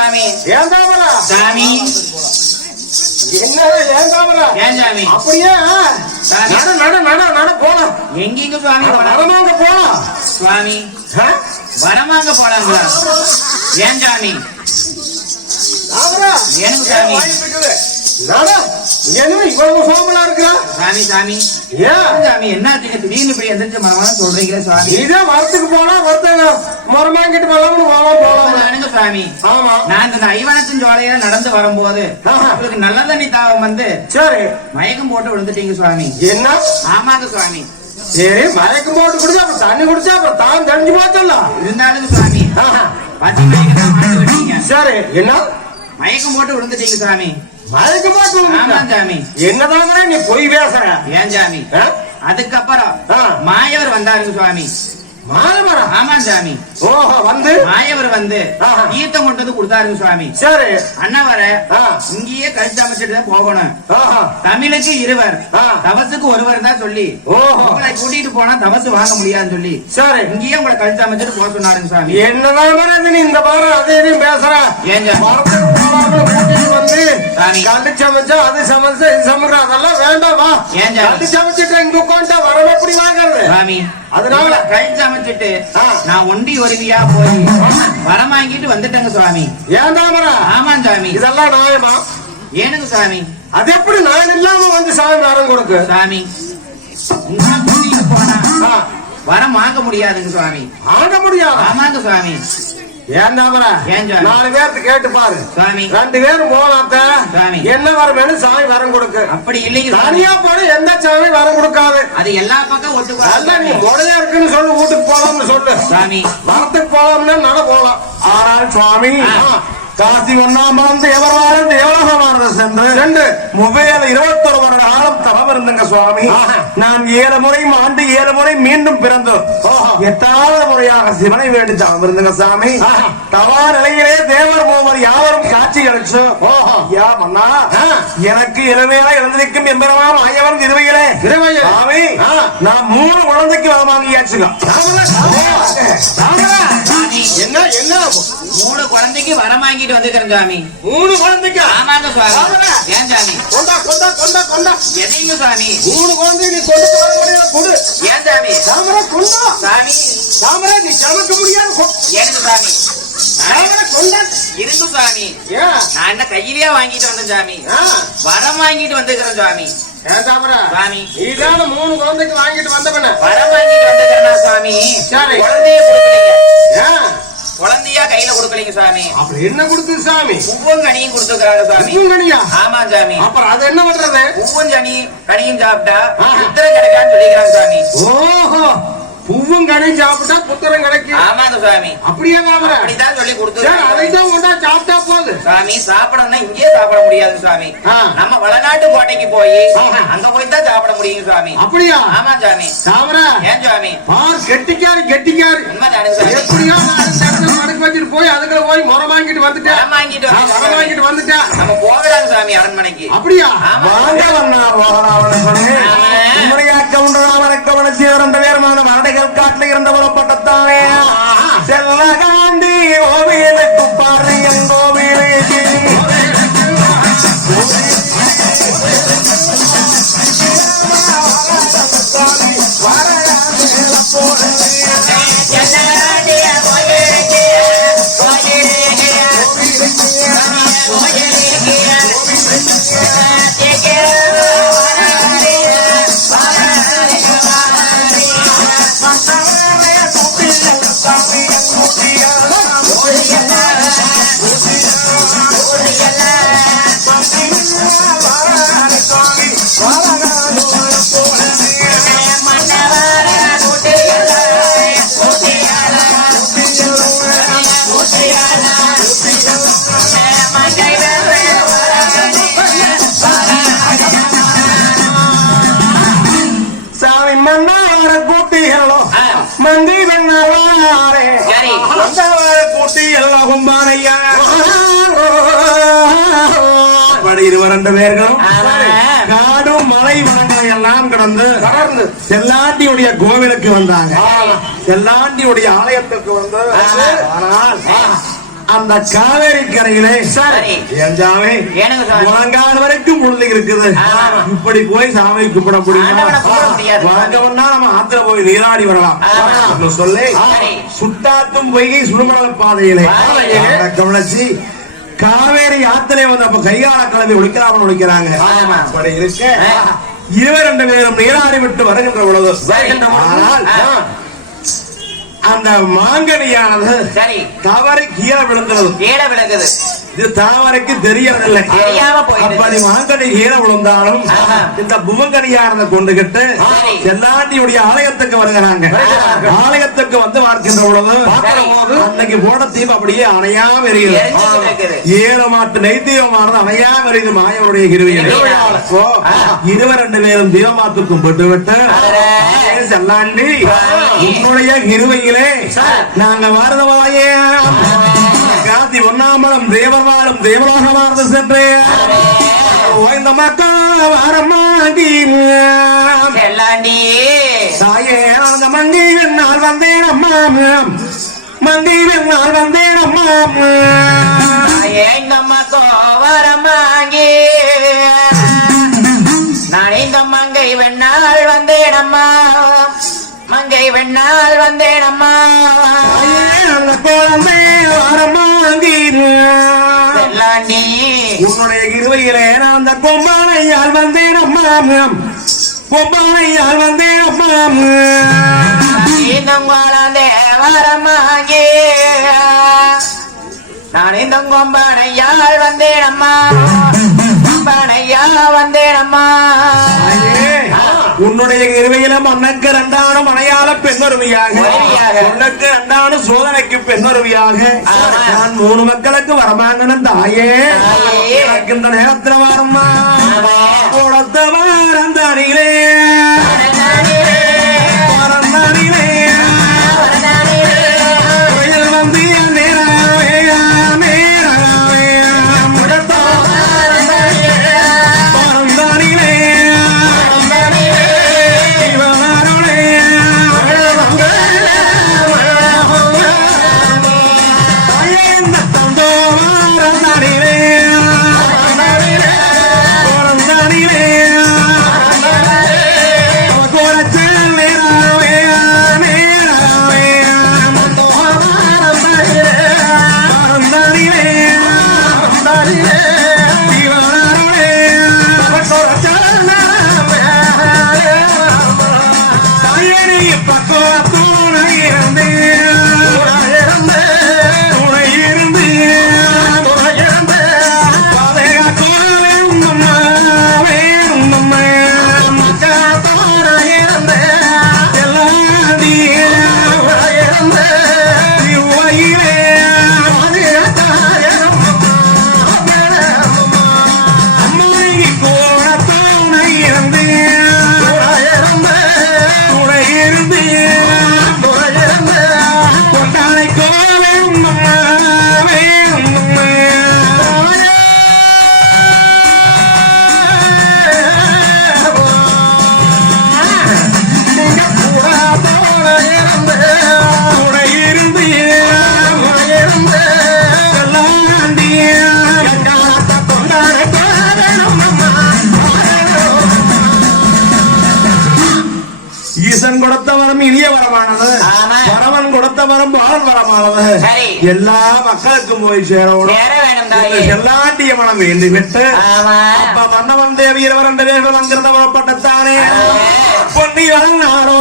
சாமி. என்ன ஏன் தாமரா ஏன் சாமி? அப்படியே? சாமி. நட நட நட நட போலாம். எங்கெங்க சுவாமி வரமாங்க போலாம்? சுவாமி? வரமாங்க போலாங்க ஏன் சாமி? தாமரா எனக்கு சாமி. நட. என்ன இவ்வளவு சோமலா இருக்கிறா சாமி சாமி. ஏன்? சாமி என்ன திடீர்னு இப்படி எந்திரிச்சு மரமான சொல்றீங்க சுவாமி இதே வரத்துக்கு போனா வரத்த மரமாங்கிட்டு வரலாம்னு போலாம் போலாம் எனக்கு சுவாமி ஆமா. நான் இந்த ஐவனத்தின் ஜோலையில நடந்து வரும்போது. உங்களுக்கு நல்ல தண்ணி தாவம் வந்து சரி. மயக்கம் போட்டு விழுந்துட்டீங்க சுவாமி. என்ன? ஆமாங்க சுவாமி. சரி மயக்கம் போட்டு குடிச்சா அப்புறம் தண்ணி குடிச்சா அப்புறம் தான் தெரிஞ்சு பார்த்தல இருந்தாலும் சுவாமி சரி என்ன? மயக்கம் போட்டு விழுந்துட்டீங்க சுவாமி. மயக்கம் போட்டு ஆமா விழுந்துட்டா? சாமி. என்னதான் நீ பொய் பேசுற? ஏன் சாமி? அதுக்கப்புறம். மாயவர் வந்தாருங்க சுவாமி. மாயவரா? ஆமா சாமி. ஓஹோ வந்து? மாயவர் வந்து ஆஹா. தீர்த்தம் கொண்டு வந்து கொடுத்தாருங்க சுவாமி. சரி. அண்ணா வர ஆ. இங்கேயே கழுத்து அமைச்சிட்டு தான் போகணும். தமிழுக்கு இருவர். தவசுக்கு ஒருவர் தான் சொல்லி. உங்களை கூட்டிட்டு போனா தவசு வாங்க முடியாதுன்னு சொல்லி. சரி. இங்கேயே உங்களை கழுத்து அமைச்சிட்டு போக சொன்னாருங்க சுவாமி. என்னதான் இந்த பாரு அதே இதையும் பேசுற? ஏன் கண்டு சமைச்சா அது சமைச்சு இது சமைக்கிற அதெல்லாம் வேண்டாம் வா. சாமி? கண்டு சமைச்சிட்டு இங்க உட்காந்துட்டா வரணும் எப்படி வாங்குறது? சுவாமி அதனால- அமைச்சிட்டு ஆ. நான் ஒண்டி வருவியா போய் வரம் வாங்கிட்டு வந்துட்டேங்க சுவாமி. ஏன் ஆமா சாமி. இதெல்லாம் நியாயமா? ஏனுங்க சுவாமி? அது எப்படி நான் இல்லாம வந்து சாமி வரம் கொடுக்கு? சாமி போனா வரம் வாங்க முடியாதுங்க சுவாமி. ஆக முடியாது. ஆமாங்க சுவாமி. நாலு பேர்த்து கேட்டு பாரு. ரெண்டு பேரும் சாமி. என்ன வரம் வேணும்? சாமி வரம் கொடுக்கு. அப்படி இல்லைங்க. தனியா போன எந்த சாமி வரம் கொடுக்காது. அது எல்லா பக்கம் நல்லா நீ ஒத்துக்கோ முறையா இருக்குன்னு சொல்லு வீட்டுக்கு போலாம்னு சொல்லு. சாமி மரத்துக்கு போலாம்னா நட போலாம். ஆனால் சுவாமி. காசி ஒன்னாம் வந்து எவர் வாழ்ந்து எவ்வளவு சென்று ரெண்டு முவையில இருபத்தொரு வருட காலம் தவம் இருந்துங்க சுவாமி ஆஹா. நான் ஏழு முறை ஆண்டு ஏழு முறை மீண்டும் பிறந்தோம் ஓஹோ. எட்டாவது முறையாக சிவனை வேண்டி தவம் இருந்துங்க சாமி. தவா நிலையிலே தேவர் மூவர் யாவரும் காட்சி அளிச்சோம் ஓஹோ. யா மன்னா. எனக்கு இளமையாக இருந்திருக்கும் எம்பெருமான் ஆயவன் இருவையிலே. சாமி. நான் மூணு குழந்தைக்கு வாங்கியாச்சுங்க என்ன மூணு குழந்தைக்கு வரம் வாங்கிட்டு வந்துக்கிறேன் சாமி மூணு குழந்தைக்கு? ஆமாங்க சுவாமி. ஏன் சாமி கொண்டா கொண்டா கொண்டா கொண்டா. எதைங்க சாமி மூணு குழந்தை நீ கொண்டு வர முடியாது கொடு. ஏன் சாமி தாமரை கொண்டா. சாமி தாமரை நீ சமைக்க முடியாது எனக்கு சாமி இருந்து சாமி நான் என்ன கையிலேயே வாங்கிட்டு வந்தேன் சாமி வரம் வாங்கிட்டு வந்துக்கிறேன் சாமி சாமி நீதான மூணு குழந்தைக்கு வாங்கிட்டு வந்தவன. வரம் வாங்கிட்டு வந்துக்கிறேன் சாமி. குழந்தைய கொடுக்கலீங்க. ஏன்? குழந்தையா கையில கொடுக்கலீங்க சாமி. அப்படி என்ன கொடுத்து சாமி? உப்பும் கனியும் கொடுத்துக்கிறாங்க சாமி. உப்புங்கனியா ஆமா சாமி. அப்புறம் அது என்ன பண்றது? உப்பும் கனி கனியும் சாப்பிட்டா ஆஹா. உத்தரம் கிடைக்கான்னு சொல்லிக்கிறாங்க சாமி. ஓஹோ. பூவும் கடையும் சாப்பிட்டா புத்திரம் கிடைக்கும் ஆமாங்க சாமி அப்படியே தாமரை அப்படிதான் சொல்லி கொடுத்துருக்காங்க அதைத்தான் கொண்டா சாப்பிட்டா போகுது சாமி சாப்பிடணும்னா இங்கேயே சாப்பிட முடியாது சாமி ஆ. நம்ம வடநாட்டு கோட்டைக்கு போய். அங்க போய் தான் சாப்பிட முடியும் சாமி அப்படியா? ஆமா சாமி தாமரை ஏன் சாமி பார் கெட்டிக்காரு கெட்டிக்காரு. உண்மைதானுங்க சாமி எப்படியோ மடக்கு வச்சுட்டு போய் அதுக்குள்ள போய் முறம் வாங்கிட்டு வந்துட்டேன். வரம் வாங்கிட்டு வரம் வாங்கிட்டு வந்துட்டேன். நம்ம போகலாங்க சாமி அரண்மனைக்கு. அப்படியா? ஆமா. வாங்க வண்ணா ஆமா. உம்முடையாக்க உண்டராமனுக்கு அவனுக்கு இருந்த வேறுமான மாடைகள் காட்டில் இருந்த புறப்பட்டத்தானே செல்ல சாமி மன்னார கூட்டிகளோ. மந்தி வெண்ணாரே. மன்னார கூட்டி எல்லாம் கும்பானையா இருவர் ரெண்டு பேர்களும். காடும் மலை வனங்களை எல்லாம் கடந்து தொடர்ந்து செல்லாண்டியுடைய கோவிலுக்கு வந்தாங்க. செல்லாண்டியுடைய ஆலயத்துக்கு வந்து. ஆனால் அந்த காவேரி கரையிலே சரி. என் சாமி வரைக்கும் முள்ளு இருக்குது. இப்படி போய் சாமி கும்பிட முடியுமா நம்ம ஆத்துல போய் நீராடி வரலாம் சொல்லி. சுட்டாத்தும் பொய்கை சுடுமணல் பாதையிலே. கவனிச்சு காவேரி ஆத்திரை வந்து அப்ப கையாள கிளம்பி ஒழிக்கிறாமல் ஒழிக்கிறாங்க. அப்படி இருக்க பேரும் நீராடி விட்டு வருகின்ற பொழுது. ஆனால். அந்த மாங்கனியானது சரி தவறி கீழே விழுந்தது கீழே விளக்குது இது தாமரைக்கு தெரியறதில்லை தெரியாம போயிடுது. அப்படி மாங்கனி கீழே விழுந்தாலும். இந்த புவங்கனியானதை கொண்டுகிட்டு. செல்லாண்டியுடைய ஆலயத்துக்கு வருகிறாங்க. ஆலயத்துக்கு வந்து பார்க்கின்ற பொழுது. அன்னைக்கு போன தீபம் அப்படியே அணையாம எரியுது எரிஞ்சுட்டு இருக்குது. ஏழு மாட்டு நெய்தீபமானது அணையாம எரியுது மாயவருடைய கிருவியில். அப்போ. இருவர் ரெண்டு பேரும் தீபமாத்து கும்பிட்டு விட்டு அடடே. "ஏ செல்லாண்டி. உன்னுடைய கிருவையிலே. நாங்க வாரதவாயே காந்தி ஒன்னாமலம் தேவர்வாளும் தேவலோகமானது சென்று. இந்த மக்கள் வரமாங்கி செல்லாண்டி. தாயே அந்த மங்கை வெண்ணால் வந்தேன் அம்மா. மங்கை வெண்ணால் வந்தேன் அம்மா. எங்கம்மா கோவரமாங்கி மங்கை வெண்ணால் வந்தேனம்மா. மங்கை வெண்ணால் வந்தேனம்மா. உன்னுடைய இருவையிலே நான் அந்த கொம்பானையால் வந்தேன் அம்மா கொம்பானையால் வந்தேன் அம்மா இந்த குழந்தை வரமாங்கி. நான் இந்த கொம்பனையால் வந்தேனம்மா. கொம்பனையா வந்தேனம்மா. உன்னுடைய இருவையில மன்னக்கு ரெண்டான மலையாள பெண்ணொருமையாக. உனக்கு ரெண்டான சோதனைக்கு பெண்ணொருமையாக. நான் மூணு மக்களுக்கு வரமாங்கணும் தாயே. இந்த நேரத்துல வரமா கொடுத்த வரம் பாலன் வரமானது. எல்லா மக்களுக்கும் போய் சேரணும். எல்லாட்டிய மனம் வேண்டி விட்டு. அப்ப மன்னவன் தேவி இரவர் ரெண்டு பேர்கள் அங்கிருந்த புறப்பட்டத்தானே. பொன்னி வளர்ந்தானோ